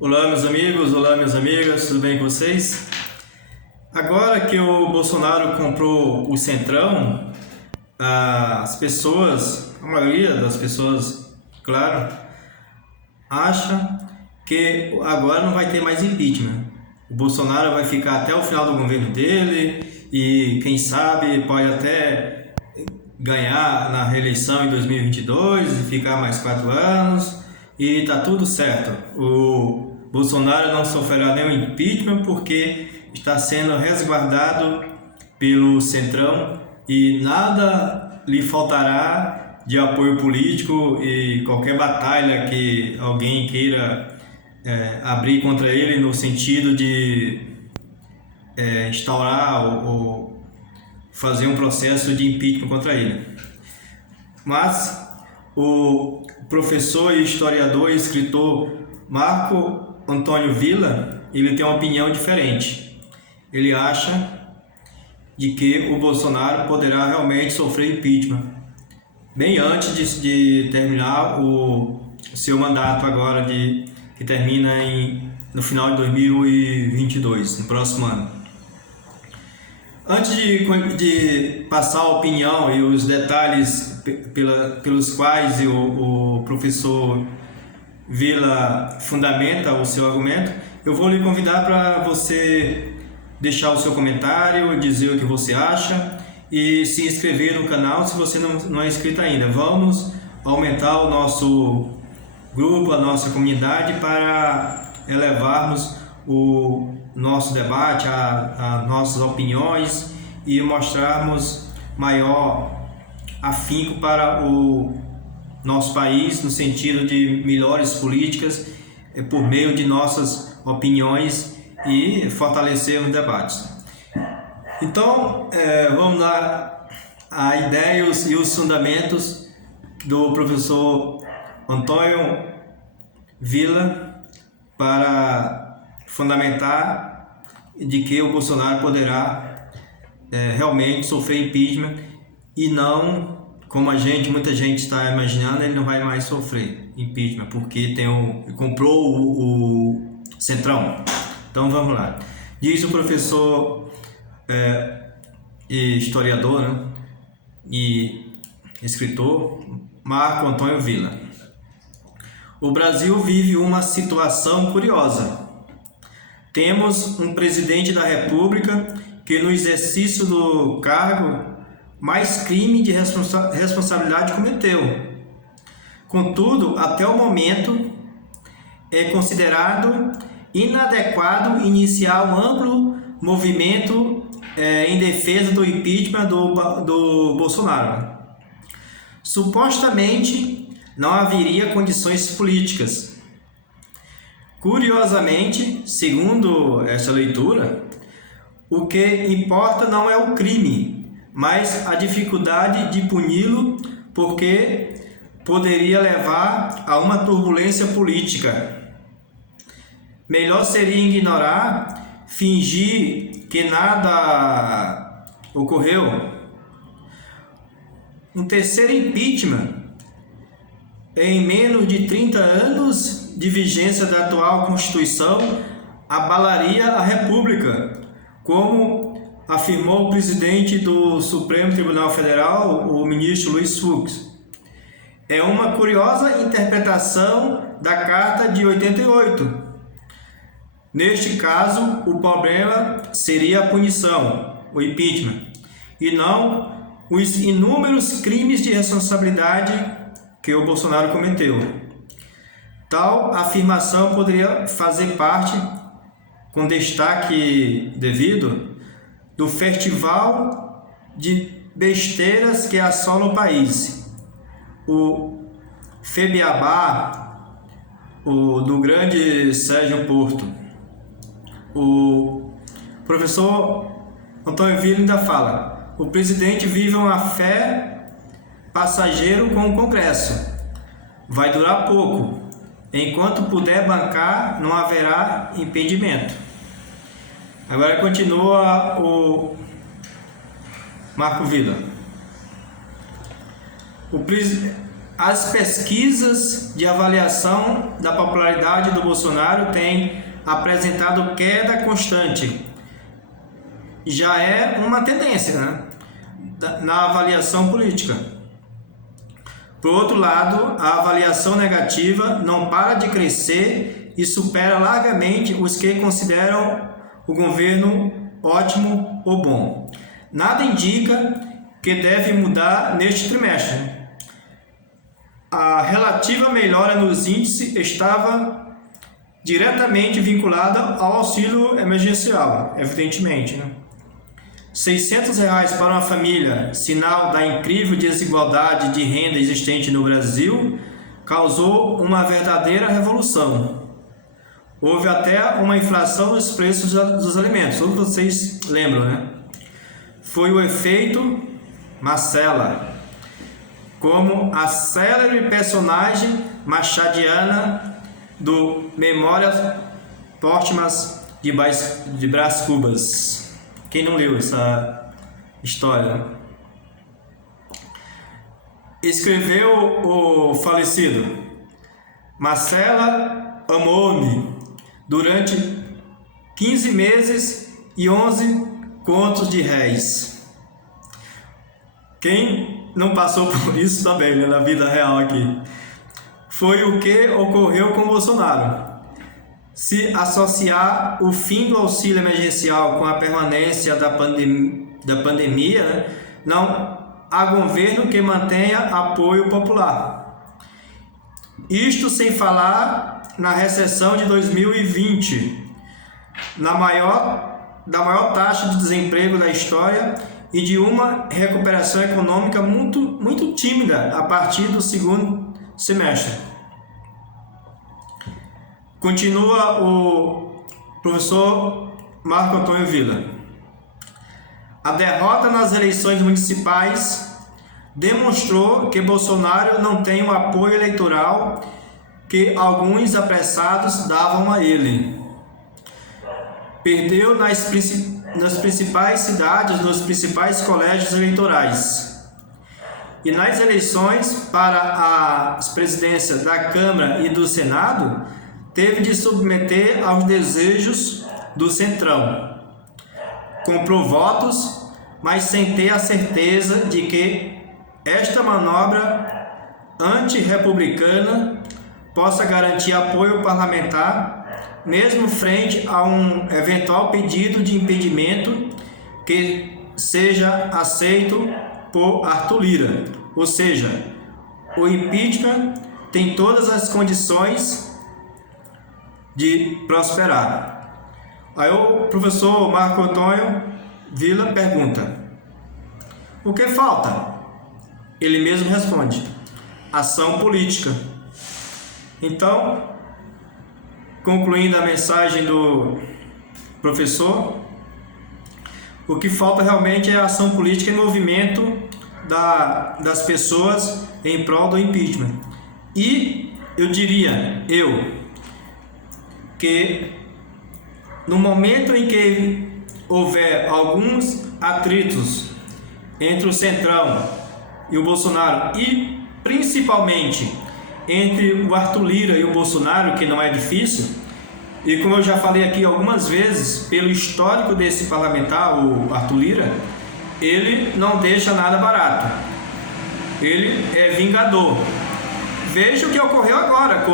Olá, meus amigos, olá, minhas amigas, tudo bem com vocês? Agora que o Bolsonaro comprou o Centrão, as pessoas, a maioria das pessoas, claro, acha que agora não vai ter mais impeachment. O Bolsonaro vai ficar até o final do governo dele e, quem sabe, pode até ganhar na reeleição em 2022 e ficar mais 4 anos e tá tudo certo. O Bolsonaro não sofrerá nenhum impeachment porque está sendo resguardado pelo Centrão e nada lhe faltará de apoio político e qualquer batalha que alguém queira abrir contra ele no sentido de instaurar ou fazer um processo de impeachment contra ele. Mas o professor e historiador e escritor Marco Antônio Villa, ele tem uma opinião diferente. Ele acha de que o Bolsonaro poderá realmente sofrer impeachment bem antes de terminar o seu mandato agora, que termina no final de 2022, no próximo ano. Antes de passar a opinião e os detalhes pelos quais o professor Villa fundamenta o seu argumento, eu vou lhe convidar para você deixar o seu comentário, dizer o que você acha e se inscrever no canal se você não é inscrito ainda. Vamos aumentar o nosso grupo, a nossa comunidade, para elevarmos o nosso debate, as nossas opiniões e mostrarmos maior afinco para o nosso país, no sentido de melhores políticas por meio de nossas opiniões e fortalecer os debates. Então, vamos lá, a ideia e os fundamentos do professor Antônio Villa para fundamentar de que o Bolsonaro poderá realmente sofrer impeachment e não, como muita gente está imaginando, ele não vai mais sofrer impeachment porque comprou o Centrão. Então vamos lá. Diz o professor e historiador, né, e escritor Marco Antônio Villa. O Brasil vive uma situação curiosa. Temos um presidente da República que, no exercício do cargo, mais crime de responsabilidade cometeu. Contudo, até o momento, é considerado inadequado iniciar um amplo movimento em defesa do impeachment do Bolsonaro. Supostamente, não haveria condições políticas. Curiosamente, segundo essa leitura, o que importa não é o crime, mas a dificuldade de puni-lo, porque poderia levar a uma turbulência política. Melhor seria ignorar, fingir que nada ocorreu. Um terceiro impeachment, em menos de 30 anos de vigência da atual Constituição, abalaria a República, como afirmou o presidente do Supremo Tribunal Federal, o ministro Luiz Fux. É uma curiosa interpretação da Carta de 88. Neste caso, o problema seria a punição, o impeachment, e não os inúmeros crimes de responsabilidade que o Bolsonaro cometeu. Tal afirmação poderia fazer parte, com destaque devido, do festival de besteiras que assola o país. O Febiabá, do grande Sérgio Porto. O professor Antônio Villa ainda fala: o presidente vive uma fé passageiro com o Congresso. Vai durar pouco. Enquanto puder bancar, não haverá impedimento. Agora continua o Marco Villa. as pesquisas de avaliação da popularidade do Bolsonaro têm apresentado queda constante. Já é uma tendência, né, na avaliação política. Por outro lado, a avaliação negativa não para de crescer e supera largamente os que consideram o governo ótimo ou bom. Nada indica que deve mudar neste trimestre. A relativa melhora nos índices estava diretamente vinculada ao auxílio emergencial, evidentemente, né? R$600 para uma família, sinal da incrível desigualdade de renda existente no Brasil, causou uma verdadeira revolução. Houve até uma inflação nos preços dos alimentos, todos vocês lembram, né? Foi o efeito Marcela, como a célebre personagem machadiana do Memórias Póstumas de Brás Cubas. Quem não leu essa história? Escreveu o falecido: Marcela amou-me durante 15 meses e 11 contos de réis. Quem não passou por isso também, né, na vida real aqui? Foi o que ocorreu com Bolsonaro. Se associar o fim do auxílio emergencial com a permanência da pandemia, né, não há governo que mantenha apoio popular. Isto sem falar na recessão de 2020, da maior taxa de desemprego da história e de uma recuperação econômica muito tímida a partir do segundo semestre. Continua o professor Marco Antônio Villa. A derrota nas eleições municipais demonstrou que Bolsonaro não tem o apoio eleitoral que alguns apressados davam a ele. Perdeu nas principais cidades, nos principais colégios eleitorais. E nas eleições para as presidências da Câmara e do Senado, teve de submeter aos desejos do Centrão. Comprou votos, mas sem ter a certeza de que esta manobra antirrepublicana possa garantir apoio parlamentar, mesmo frente a um eventual pedido de impedimento que seja aceito por Arthur Lira. Ou seja, o impeachment tem todas as condições de prosperar. Aí o professor Marco Antônio Villa pergunta: o que falta? Ele mesmo responde: ação política. Então, concluindo a mensagem do professor, o que falta realmente é a ação política e movimento das pessoas em prol do impeachment. E eu diria, que no momento em que houver alguns atritos entre o Centrão e o Bolsonaro, e principalmente entre o Arthur Lira e o Bolsonaro, que não é difícil, e como eu já falei aqui algumas vezes, pelo histórico desse parlamentar, o Arthur Lira, ele não deixa nada barato, ele é vingador. Veja o que ocorreu agora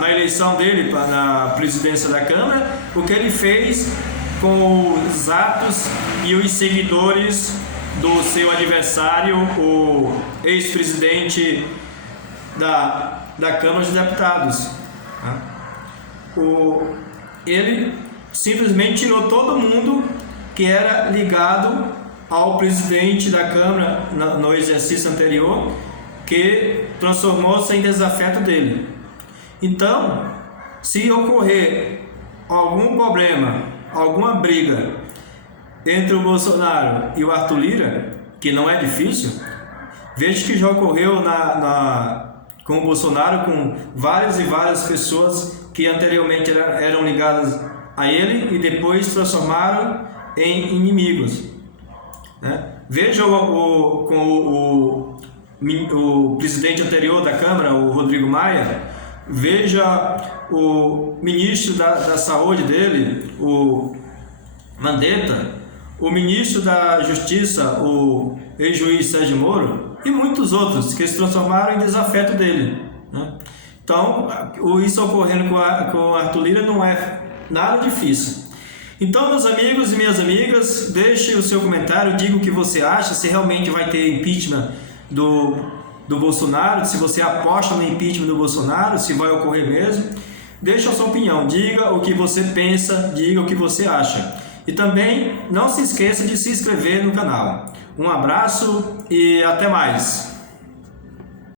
na eleição dele na presidência da Câmara, o que ele fez com os atos e os seguidores do seu adversário, o ex-presidente da Câmara dos Deputados. Ele simplesmente tirou todo mundo que era ligado ao presidente da Câmara no exercício anterior, que transformou-se em desafeto dele. Então, se ocorrer algum problema, alguma briga entre o Bolsonaro e o Arthur Lira, que não é difícil, veja que já ocorreu com o Bolsonaro, com várias e várias pessoas que anteriormente eram ligadas a ele e depois transformaram em inimigos, né? Veja com o presidente anterior da Câmara, o Rodrigo Maia, veja o ministro da Saúde dele, o Mandetta, o ministro da Justiça, o ex-juiz Sérgio Moro, e muitos outros que se transformaram em desafeto dele, né? Então, isso ocorrendo com o Arthur Lira não é nada difícil. Então, meus amigos e minhas amigas, deixe o seu comentário, diga o que você acha, se realmente vai ter impeachment do Bolsonaro, se você aposta no impeachment do Bolsonaro, se vai ocorrer mesmo. Deixe a sua opinião, diga o que você pensa, diga o que você acha. E também não se esqueça de se inscrever no canal. Um abraço e até mais!